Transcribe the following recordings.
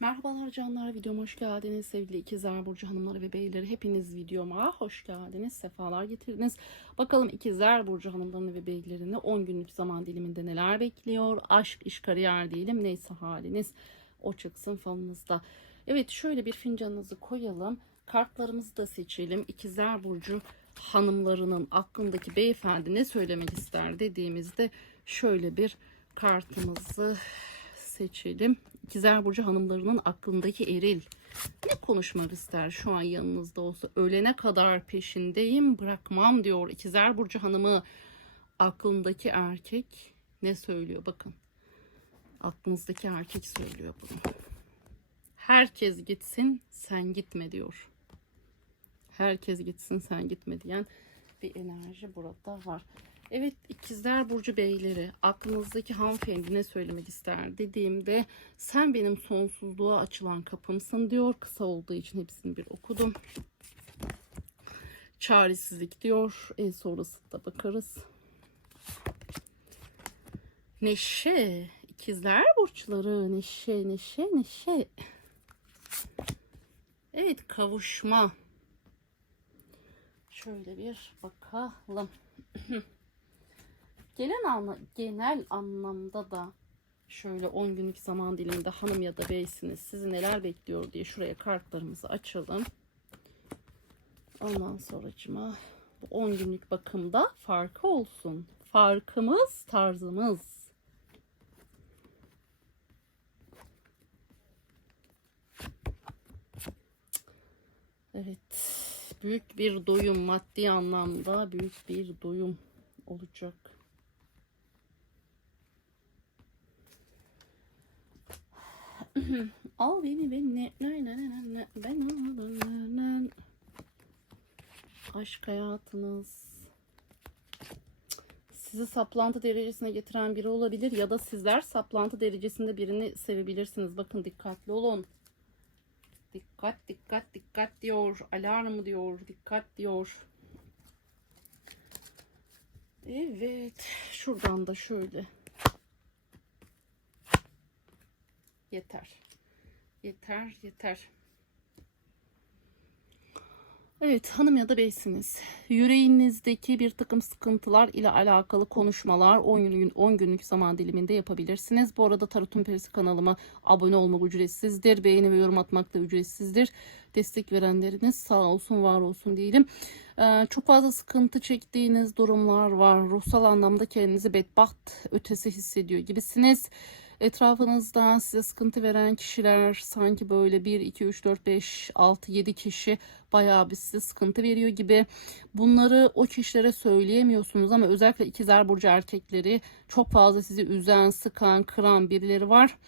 Merhabalar canlar videoma hoş geldiniz. Sevgili ikizler burcu hanımları ve beyleri hepiniz videoma hoş geldiniz sefalar getirdiniz. Bakalım ikizler burcu hanımlarını ve beylerini 10 günlük zaman diliminde neler bekliyor? Aşk iş kariyer diyelim neyse haliniz o çıksın falınızda. Evet şöyle bir fincanınızı koyalım kartlarımızı da seçelim. İkizler burcu hanımlarının aklındaki beyefendi ne söylemek ister dediğimizde şöyle bir kartımızı seçelim. İkizler Burcu hanımlarının aklındaki eril. Ne konuşmak ister şu an yanınızda olsa? Ölene kadar peşindeyim bırakmam diyor İkizler Burcu hanımı. Aklındaki erkek ne söylüyor? Bakın. Aklınızdaki erkek söylüyor bunu. Herkes gitsin sen gitme diyor. Herkes gitsin sen gitme diyen bir enerji burada var Evet ikizler burcu beyleri aklınızdaki hanımefendi ne söylemek ister dediğimde sen benim sonsuzluğa açılan kapımsın diyor. Kısa olduğu için hepsini bir okudum. Çaresizlik diyor. En sonrası da bakarız. Neşe. ikizler burçları. Neşe, neşe, neşe. Evet kavuşma. Şöyle bir bakalım. Gelen anla, genel anlamda da şöyle 10 günlük zaman diliminde hanım ya da beysiniz sizi neler bekliyor diye şuraya kartlarımızı açalım. Ondan sonracıma bu 10 günlük bakımda farkı olsun. Farkımız tarzımız. Evet. Büyük bir doyum maddi anlamda büyük bir doyum olacak. Al beni beni ben aldım aşk hayatınız sizi saplantı derecesine getiren biri olabilir ya da sizler saplantı derecesinde birini sevebilirsiniz. Bakın dikkatli olun. Dikkat dikkat dikkat diyor. Alarm diyor. Dikkat diyor. Evet. Şuradan da şöyle. Yeter. Yeter yeter. Evet hanım ya da beysiniz. Yüreğinizdeki bir takım sıkıntılar ile alakalı konuşmalar 10 gün 10 günlük zaman diliminde yapabilirsiniz. Bu arada Tarot'un Perisi kanalıma abone olmak ücretsizdir. Beğeni ve yorum atmak da ücretsizdir. Destek verenleriniz sağ olsun var olsun diyelim. Ee, çok fazla sıkıntı çektiğiniz durumlar var. Ruhsal anlamda kendinizi bedbaht ötesi hissediyor gibisiniz. Etrafınızda size sıkıntı veren kişiler sanki böyle 1, 2, 3, 4, 5, 6, 7 kişi bayağı bir size sıkıntı veriyor gibi. Bunları o kişilere söyleyemiyorsunuz ama özellikle ikizler burcu erkekleri çok fazla sizi üzen, sıkan, kıran birileri var.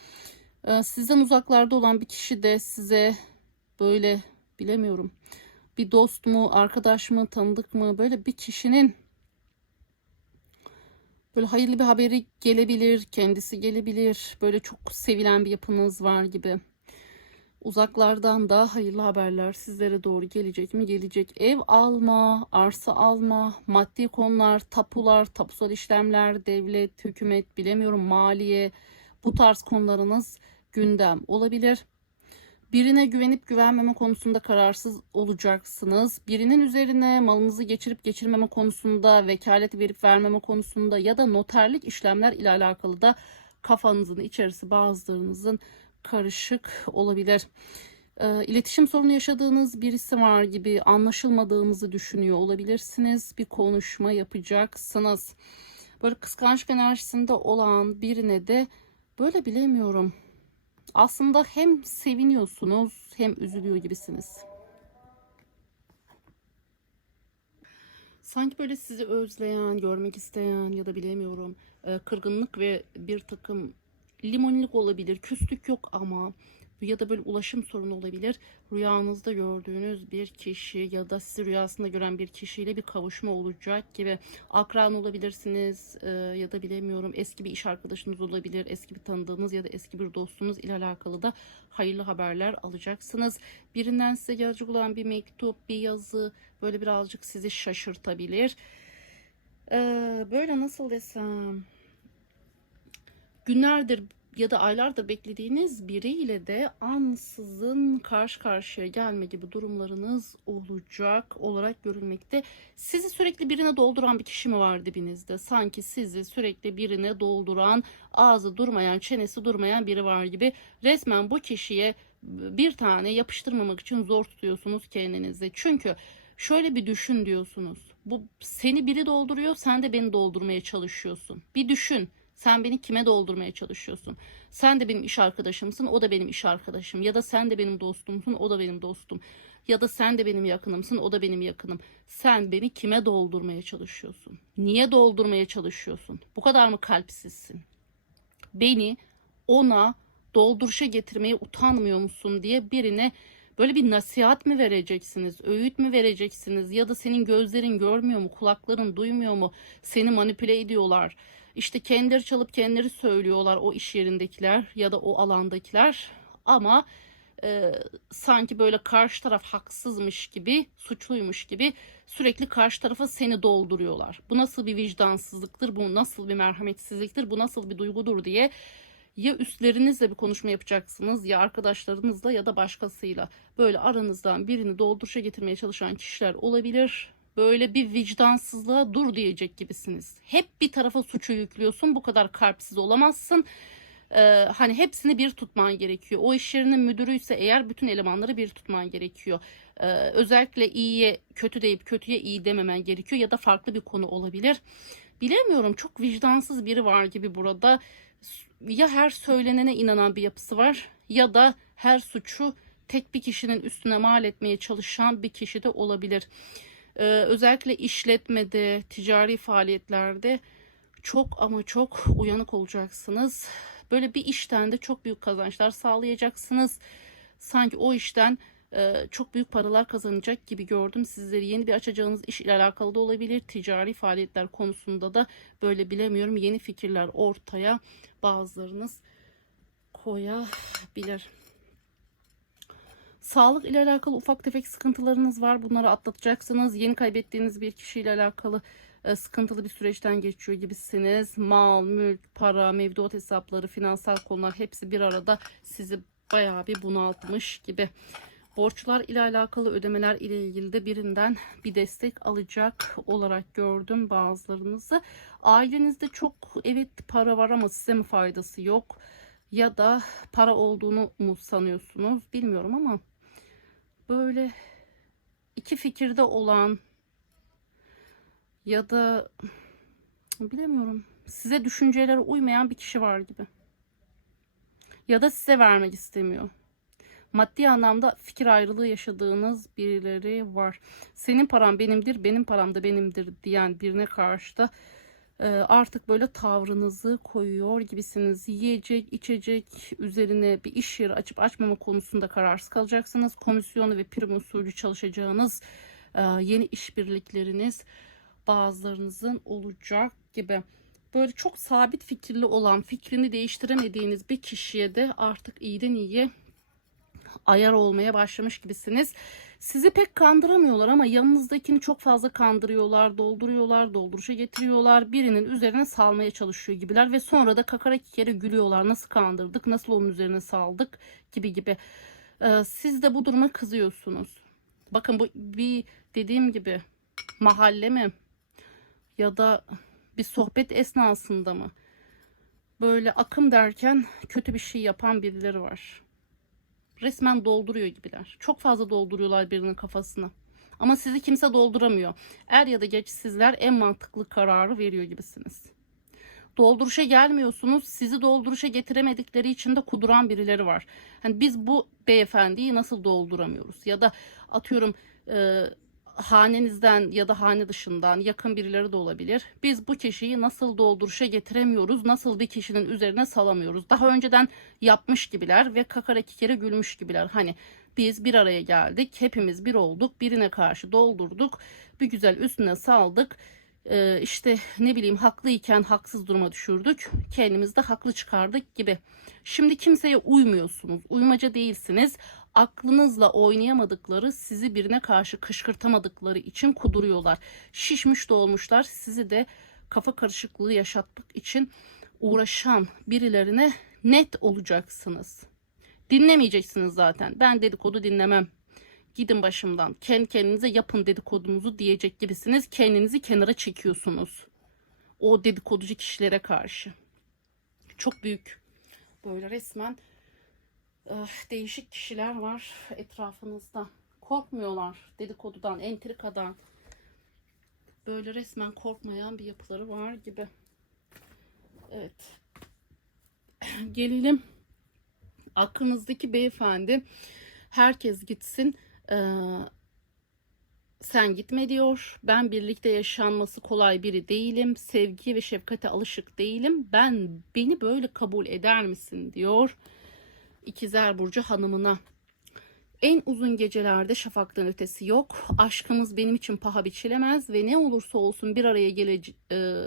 Ee, sizden uzaklarda olan bir kişi de size böyle bilemiyorum bir dost mu, arkadaş mı, tanıdık mı böyle bir kişinin böyle hayırlı bir haberi gelebilir, kendisi gelebilir. Böyle çok sevilen bir yapınız var gibi. Uzaklardan da hayırlı haberler sizlere doğru gelecek mi? Gelecek. Ev alma, arsa alma, maddi konular, tapular, tapusal işlemler, devlet, hükümet, bilemiyorum maliye bu tarz konularınız gündem olabilir. Birine güvenip güvenmeme konusunda kararsız olacaksınız. Birinin üzerine malınızı geçirip geçirmeme konusunda, vekalet verip vermeme konusunda ya da noterlik işlemler ile alakalı da kafanızın içerisi bazılarınızın karışık olabilir. E, iletişim sorunu yaşadığınız birisi var gibi anlaşılmadığınızı düşünüyor olabilirsiniz. Bir konuşma yapacaksınız. Böyle kıskançlık enerjisinde olan birine de böyle bilemiyorum aslında hem seviniyorsunuz hem üzülüyor gibisiniz. Sanki böyle sizi özleyen, görmek isteyen ya da bilemiyorum e, kırgınlık ve bir takım limonilik olabilir. Küslük yok ama ya da böyle ulaşım sorunu olabilir. Rüyanızda gördüğünüz bir kişi ya da sizi rüyasında gören bir kişiyle bir kavuşma olacak gibi. Akran olabilirsiniz e, ya da bilemiyorum eski bir iş arkadaşınız olabilir. Eski bir tanıdığınız ya da eski bir dostunuz ile alakalı da hayırlı haberler alacaksınız. Birinden size gelecek olan bir mektup, bir yazı böyle birazcık sizi şaşırtabilir. E, böyle nasıl desem günlerdir ya da aylardır beklediğiniz biriyle de ansızın karşı karşıya gelme gibi durumlarınız olacak olarak görülmekte. Sizi sürekli birine dolduran bir kişi mi var dibinizde? Sanki sizi sürekli birine dolduran, ağzı durmayan, çenesi durmayan biri var gibi. Resmen bu kişiye bir tane yapıştırmamak için zor tutuyorsunuz kendinizi. Çünkü şöyle bir düşün diyorsunuz. Bu seni biri dolduruyor, sen de beni doldurmaya çalışıyorsun. Bir düşün. Sen beni kime doldurmaya çalışıyorsun? Sen de benim iş arkadaşımsın, o da benim iş arkadaşım. Ya da sen de benim dostumsun, o da benim dostum. Ya da sen de benim yakınımsın, o da benim yakınım. Sen beni kime doldurmaya çalışıyorsun? Niye doldurmaya çalışıyorsun? Bu kadar mı kalpsizsin? Beni ona dolduruşa getirmeye utanmıyor musun diye birine böyle bir nasihat mi vereceksiniz, öğüt mü vereceksiniz ya da senin gözlerin görmüyor mu, kulakların duymuyor mu, seni manipüle ediyorlar. İşte kendileri çalıp kendileri söylüyorlar o iş yerindekiler ya da o alandakiler ama e, sanki böyle karşı taraf haksızmış gibi, suçluymuş gibi sürekli karşı tarafa seni dolduruyorlar. Bu nasıl bir vicdansızlıktır, bu nasıl bir merhametsizliktir, bu nasıl bir duygudur diye ya üstlerinizle bir konuşma yapacaksınız ya arkadaşlarınızla ya da başkasıyla. Böyle aranızdan birini dolduruşa getirmeye çalışan kişiler olabilir. Böyle bir vicdansızlığa dur diyecek gibisiniz. Hep bir tarafa suçu yüklüyorsun. Bu kadar kalpsiz olamazsın. Ee, hani hepsini bir tutman gerekiyor. O iş yerinin müdürüyse eğer bütün elemanları bir tutman gerekiyor. Ee, özellikle iyiye kötü deyip kötüye iyi dememen gerekiyor ya da farklı bir konu olabilir. Bilemiyorum çok vicdansız biri var gibi burada. Ya her söylenene inanan bir yapısı var ya da her suçu tek bir kişinin üstüne mal etmeye çalışan bir kişi de olabilir. Ee, özellikle işletmede, ticari faaliyetlerde çok ama çok uyanık olacaksınız. Böyle bir işten de çok büyük kazançlar sağlayacaksınız. Sanki o işten e, çok büyük paralar kazanacak gibi gördüm sizleri. Yeni bir açacağınız iş ile alakalı da olabilir. Ticari faaliyetler konusunda da böyle bilemiyorum. Yeni fikirler ortaya bazılarınız koyabilir. Sağlık ile alakalı ufak tefek sıkıntılarınız var. Bunları atlatacaksınız. Yeni kaybettiğiniz bir kişiyle alakalı e, sıkıntılı bir süreçten geçiyor gibisiniz. Mal, mülk, para, mevduat hesapları, finansal konular hepsi bir arada sizi bayağı bir bunaltmış gibi. Borçlar ile alakalı ödemeler ile ilgili de birinden bir destek alacak olarak gördüm bazılarınızı. Ailenizde çok evet para var ama size mi faydası yok? Ya da para olduğunu mu sanıyorsunuz bilmiyorum ama böyle iki fikirde olan ya da bilemiyorum size düşüncelere uymayan bir kişi var gibi. Ya da size vermek istemiyor. Maddi anlamda fikir ayrılığı yaşadığınız birileri var. Senin param benimdir, benim param da benimdir diyen birine karşı da artık böyle tavrınızı koyuyor gibisiniz. Yiyecek, içecek üzerine bir iş yeri açıp açmama konusunda kararsız kalacaksınız. Komisyonu ve prim usulü çalışacağınız e, yeni işbirlikleriniz bazılarınızın olacak gibi. Böyle çok sabit fikirli olan, fikrini değiştiremediğiniz bir kişiye de artık iyiden iyiye ayar olmaya başlamış gibisiniz. Sizi pek kandıramıyorlar ama yanınızdakini çok fazla kandırıyorlar, dolduruyorlar, dolduruşa getiriyorlar. Birinin üzerine salmaya çalışıyor gibiler ve sonra da kakara iki kere gülüyorlar. Nasıl kandırdık, nasıl onun üzerine saldık gibi gibi. Ee, siz de bu duruma kızıyorsunuz. Bakın bu bir dediğim gibi mahalle mi ya da bir sohbet esnasında mı? Böyle akım derken kötü bir şey yapan birileri var resmen dolduruyor gibiler. Çok fazla dolduruyorlar birinin kafasına. Ama sizi kimse dolduramıyor. Er ya da geç sizler en mantıklı kararı veriyor gibisiniz. Dolduruşa gelmiyorsunuz. Sizi dolduruşa getiremedikleri için de kuduran birileri var. Hani biz bu beyefendiyi nasıl dolduramıyoruz? Ya da atıyorum e, hanenizden ya da hane dışından yakın birileri de olabilir. Biz bu kişiyi nasıl dolduruşa getiremiyoruz, nasıl bir kişinin üzerine salamıyoruz. Daha önceden yapmış gibiler ve kakara iki kere gülmüş gibiler. Hani biz bir araya geldik, hepimiz bir olduk, birine karşı doldurduk, bir güzel üstüne saldık. Ee, işte ne bileyim haklıyken haksız duruma düşürdük, kendimizi de haklı çıkardık gibi. Şimdi kimseye uymuyorsunuz, uymaca değilsiniz aklınızla oynayamadıkları, sizi birine karşı kışkırtamadıkları için kuduruyorlar. Şişmiş de olmuşlar. Sizi de kafa karışıklığı yaşatmak için uğraşan birilerine Net olacaksınız. Dinlemeyeceksiniz zaten. Ben dedikodu dinlemem. Gidin başımdan. Kendi kendinize yapın dedikodunuzu diyecek gibisiniz. Kendinizi kenara çekiyorsunuz. O dedikoducu kişilere karşı. Çok büyük. Böyle resmen değişik kişiler var etrafınızda. Korkmuyorlar dedikodudan, entrikadan. Böyle resmen korkmayan bir yapıları var gibi. Evet. Gelelim aklınızdaki beyefendi herkes gitsin ee, sen gitme diyor. Ben birlikte yaşanması kolay biri değilim. Sevgi ve şefkate alışık değilim. Ben beni böyle kabul eder misin diyor. İkizler Burcu hanımına. En uzun gecelerde şafaktan ötesi yok. Aşkımız benim için paha biçilemez ve ne olursa olsun bir araya gele, e,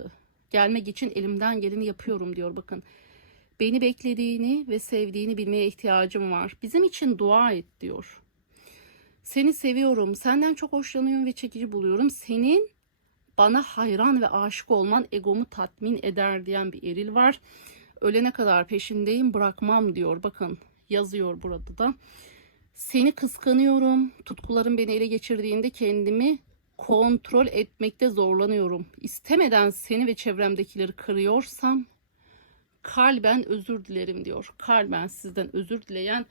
gelmek için elimden geleni yapıyorum diyor bakın. Beni beklediğini ve sevdiğini bilmeye ihtiyacım var. Bizim için dua et diyor. Seni seviyorum, senden çok hoşlanıyorum ve çekici buluyorum. Senin bana hayran ve aşık olman egomu tatmin eder diyen bir eril var. Ölene kadar peşindeyim, bırakmam diyor. Bakın yazıyor burada da. Seni kıskanıyorum. Tutkularım beni ele geçirdiğinde kendimi kontrol etmekte zorlanıyorum. İstemeden seni ve çevremdekileri kırıyorsam kalben özür dilerim diyor. Kalben sizden özür dileyen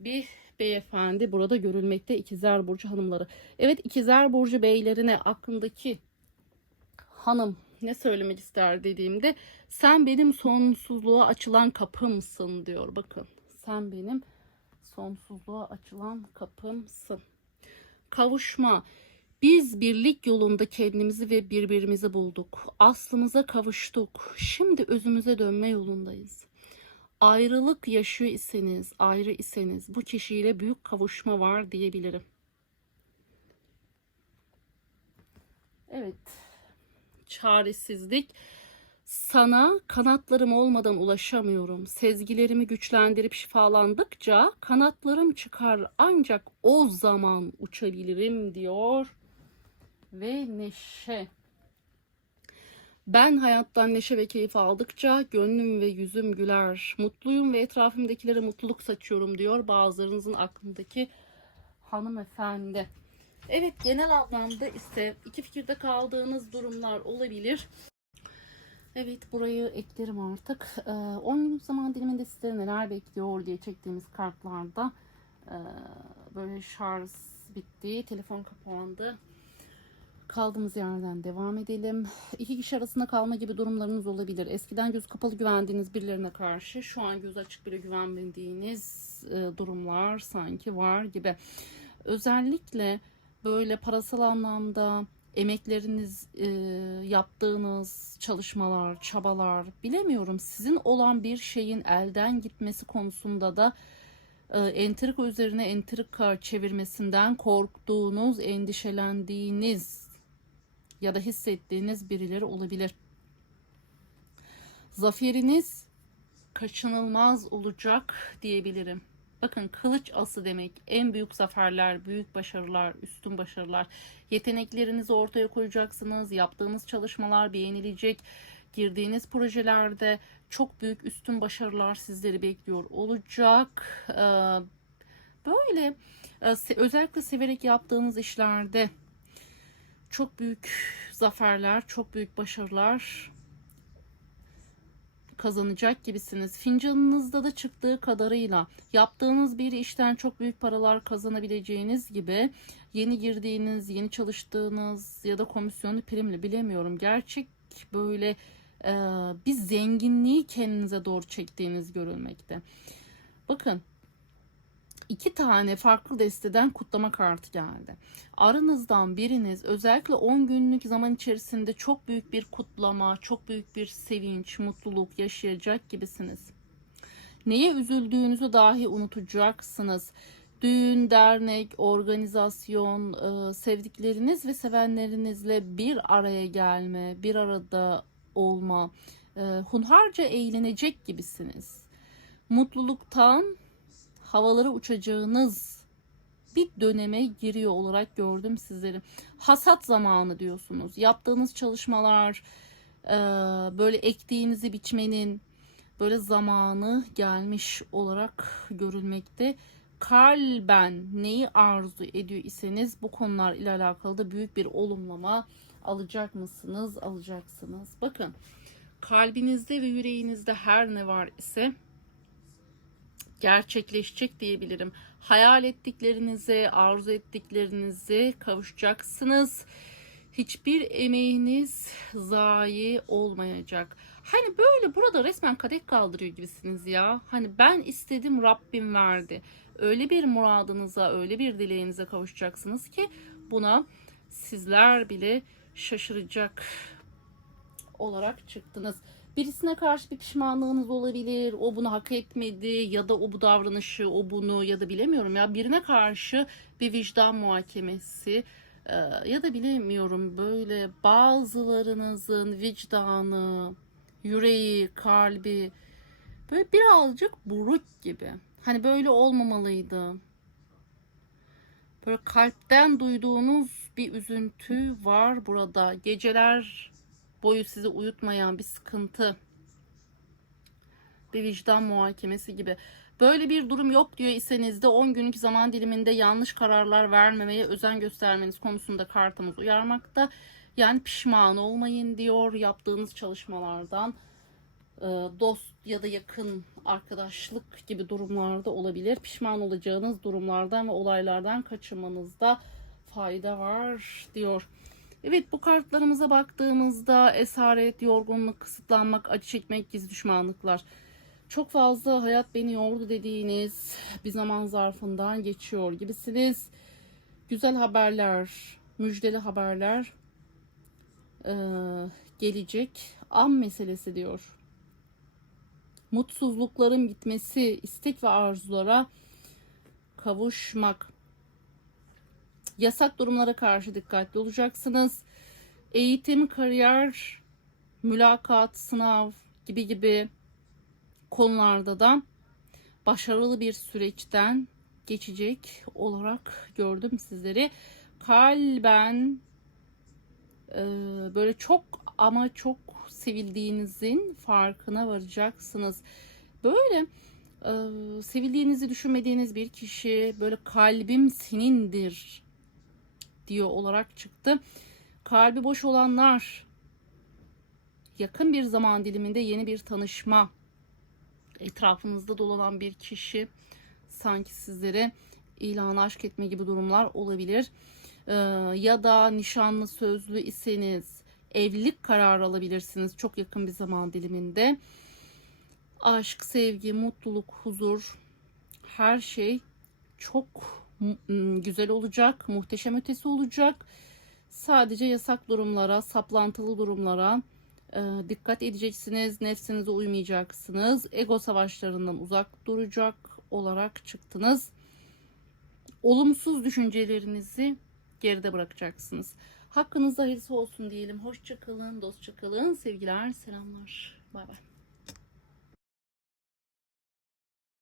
bir beyefendi burada görülmekte ikizler burcu hanımları. Evet ikizler burcu beylerine aklındaki hanım ne söylemek ister dediğimde sen benim sonsuzluğa açılan kapımsın diyor. Bakın sen benim sonsuzluğa açılan kapımsın. Kavuşma. Biz birlik yolunda kendimizi ve birbirimizi bulduk. Aslımıza kavuştuk. Şimdi özümüze dönme yolundayız. Ayrılık yaşıyor iseniz, ayrı iseniz bu kişiyle büyük kavuşma var diyebilirim. Evet. Çaresizlik. Sana kanatlarım olmadan ulaşamıyorum. Sezgilerimi güçlendirip şifalandıkça kanatlarım çıkar ancak o zaman uçabilirim diyor. Ve neşe. Ben hayattan neşe ve keyif aldıkça gönlüm ve yüzüm güler. Mutluyum ve etrafımdakilere mutluluk saçıyorum diyor bazılarınızın aklındaki hanımefendi. Evet genel anlamda ise iki fikirde kaldığınız durumlar olabilir. Evet burayı eklerim artık. Ee, 10 günlük zaman diliminde sizleri neler bekliyor diye çektiğimiz kartlarda ee, böyle şarj bitti, telefon kapandı. Kaldığımız yerden devam edelim. İki kişi arasında kalma gibi durumlarınız olabilir. Eskiden göz kapalı güvendiğiniz birilerine karşı şu an göz açık bile güvenmediğiniz e, durumlar sanki var gibi. Özellikle böyle parasal anlamda emekleriniz, e, yaptığınız çalışmalar, çabalar bilemiyorum sizin olan bir şeyin elden gitmesi konusunda da e, entrika üzerine entrika çevirmesinden korktuğunuz, endişelendiğiniz ya da hissettiğiniz birileri olabilir. Zaferiniz kaçınılmaz olacak diyebilirim. Bakın kılıç ası demek en büyük zaferler, büyük başarılar, üstün başarılar. Yeteneklerinizi ortaya koyacaksınız. Yaptığınız çalışmalar beğenilecek. Girdiğiniz projelerde çok büyük üstün başarılar sizleri bekliyor olacak. Ee, Böyle e, özellikle severek yaptığınız işlerde çok büyük zaferler, çok büyük başarılar kazanacak gibisiniz. Fincanınızda da çıktığı kadarıyla yaptığınız bir işten çok büyük paralar kazanabileceğiniz gibi yeni girdiğiniz, yeni çalıştığınız ya da komisyonlu primli bilemiyorum. Gerçek böyle e, bir zenginliği kendinize doğru çektiğiniz görülmekte. Bakın iki tane farklı desteden kutlama kartı geldi. Aranızdan biriniz özellikle 10 günlük zaman içerisinde çok büyük bir kutlama, çok büyük bir sevinç, mutluluk yaşayacak gibisiniz. Neye üzüldüğünüzü dahi unutacaksınız. Düğün, dernek, organizasyon, e, sevdikleriniz ve sevenlerinizle bir araya gelme, bir arada olma, e, hunharca eğlenecek gibisiniz. Mutluluktan havalara uçacağınız bir döneme giriyor olarak gördüm sizleri. Hasat zamanı diyorsunuz. Yaptığınız çalışmalar, e, böyle ektiğinizi biçmenin, böyle zamanı gelmiş olarak görülmekte. Kalben neyi arzu ediyor iseniz bu konular ile alakalı da büyük bir olumlama alacak mısınız? Alacaksınız. Bakın kalbinizde ve yüreğinizde her ne var ise gerçekleşecek diyebilirim. Hayal ettiklerinize, arzu ettiklerinize kavuşacaksınız. Hiçbir emeğiniz zayi olmayacak. Hani böyle burada resmen kadeh kaldırıyor gibisiniz ya. Hani ben istedim Rabbim verdi. Öyle bir muradınıza, öyle bir dileğinize kavuşacaksınız ki buna sizler bile şaşıracak olarak çıktınız. Birisine karşı bir pişmanlığınız olabilir. O bunu hak etmedi ya da o bu davranışı, o bunu ya da bilemiyorum ya birine karşı bir vicdan muhakemesi e, ya da bilemiyorum böyle bazılarınızın vicdanı, yüreği, kalbi böyle birazcık buruk gibi. Hani böyle olmamalıydı. Böyle kalpten duyduğunuz bir üzüntü var burada. Geceler boyu sizi uyutmayan bir sıkıntı. Bir vicdan muhakemesi gibi. Böyle bir durum yok diyor iseniz de 10 günlük zaman diliminde yanlış kararlar vermemeye özen göstermeniz konusunda kartımız uyarmakta. Yani pişman olmayın diyor yaptığınız çalışmalardan e, dost ya da yakın arkadaşlık gibi durumlarda olabilir. Pişman olacağınız durumlardan ve olaylardan kaçınmanızda fayda var diyor. Evet bu kartlarımıza baktığımızda esaret, yorgunluk, kısıtlanmak, acı çekmek, gizli düşmanlıklar. Çok fazla hayat beni yordu dediğiniz bir zaman zarfından geçiyor gibisiniz. Güzel haberler, müjdeli haberler e, gelecek. An meselesi diyor. Mutsuzlukların bitmesi, istek ve arzulara kavuşmak. Yasak durumlara karşı dikkatli olacaksınız. Eğitim, kariyer, mülakat, sınav gibi gibi konularda da başarılı bir süreçten geçecek olarak gördüm sizleri. Kalben e, böyle çok ama çok sevildiğinizin farkına varacaksınız. Böyle e, sevildiğinizi düşünmediğiniz bir kişi böyle kalbim senindir diyor olarak çıktı. Kalbi boş olanlar yakın bir zaman diliminde yeni bir tanışma etrafınızda dolanan bir kişi sanki sizlere ilan aşk etme gibi durumlar olabilir. Ee, ya da nişanlı sözlü iseniz evlilik kararı alabilirsiniz çok yakın bir zaman diliminde. Aşk, sevgi, mutluluk, huzur her şey çok güzel olacak, muhteşem ötesi olacak. Sadece yasak durumlara, saplantılı durumlara e, dikkat edeceksiniz. Nefsinize uymayacaksınız. Ego savaşlarından uzak duracak olarak çıktınız. Olumsuz düşüncelerinizi geride bırakacaksınız. Hakkınızda hayırlısı olsun diyelim. Hoşça kalın, dostça kalın. Sevgiler, selamlar. Bay bay.